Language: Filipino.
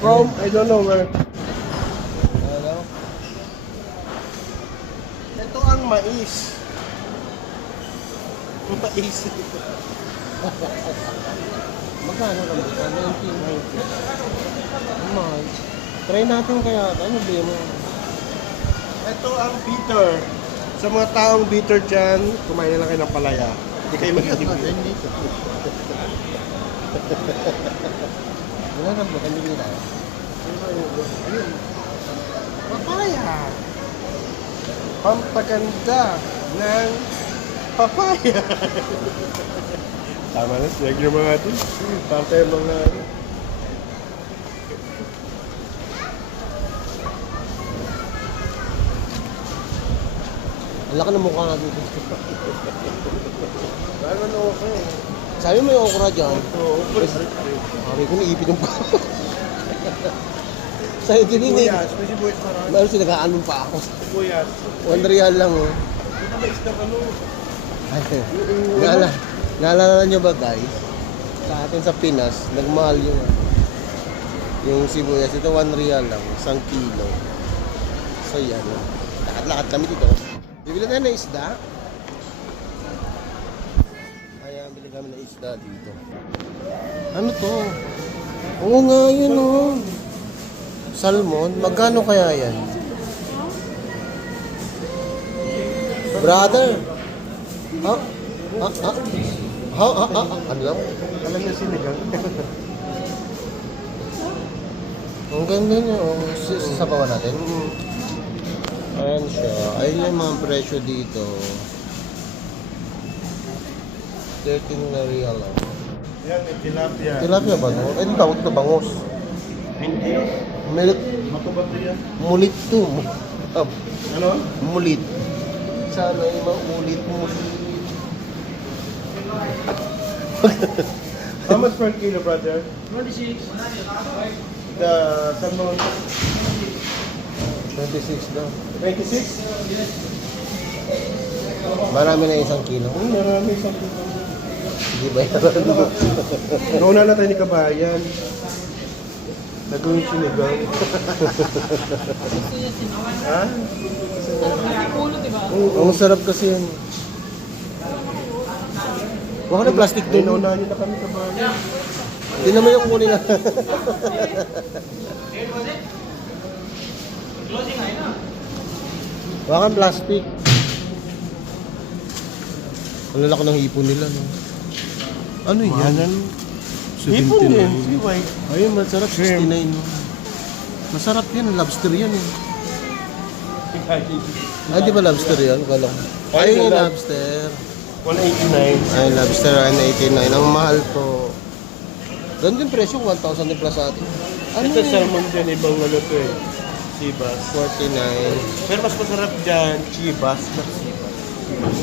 from, I don't know where. Ano? Ito ang mais. Mais. Magkano lang ito? 1990. Mahal. Try natin kaya. Ano ba mo? Ito ang bitter. Sa mga taong bitter dyan, kumain na lang kayo ng palaya. Hindi kayo magkakibig. dito. Wala na ba? Hindi nila. Ayun. Papaya. Pampaganda ng papaya. Tama na, sinag yung mga ito. Parte yung mga... Ang laki ng mukha natin. Lalo na okay. Sabi mo yung okra dyan. Oo, Sabi ko, naipit yung pa. Sa'yo dininig. Sibuyas, may sibuyas parang. Meron sila nag-aanong pa ako. Sibuyas. 1 real lang oh. Ito may isda ka no. Naalala nyo ba guys? Sa atin sa Pinas, nagmahal yung sibuyas. Ito 1 real lang, 1 kilo. So yan. Lakad-lakad kami dito. Bibili tayo ng isda. Kaya bili kami ng isda dito. Ano to? Oo nga yun oh. Salmon? Magkano kaya yan? Brother? Ha? Ha? Ha? Ha? Ha? Ha? Ano lang? Alam niya sinigang. Ang ganda niya oh. Sasabawan natin. Ayan siya. Ayun yung mga presyo dito. 13 na real oh. Yan, may tilapia. Tilapia ba no? Ay, tawag ito bangus. Hindi. Milit. Matubato yan. Mulit to. Ano? Mulit. Sana yung mga mulit. How much per kilo, brother? 26. The salmon. 26 daw. 26? Marami na 1 kilo. Marami isang kilo. Hindi ba yan? Nauna na tayo ni Kabayan. Nagawin sinigang. Ha? Ang sarap kasi yan. Huwag na plastic Ay, doon. nauna nyo na kami Kabayan. Hindi naman yung kunin na. Huwag kang plastic. Ang lalaki ng hipon nila, no? Ano yan? Hipon din. Siway. Ayun, masarap. 69, no? Masarap yan. Lobster yan, eh. Ay, di ba lobster yan? Kala ko. Ayun yung lobster. 189. Ay, lobster, 189. Ang mahal to. Ganun din presyo, 1,000 din plus sa atin. Ano Ito yun? salmon din, ibang ano to eh. Sibas. 49. Pero mas masarap dyan, chibas. Mas sibas.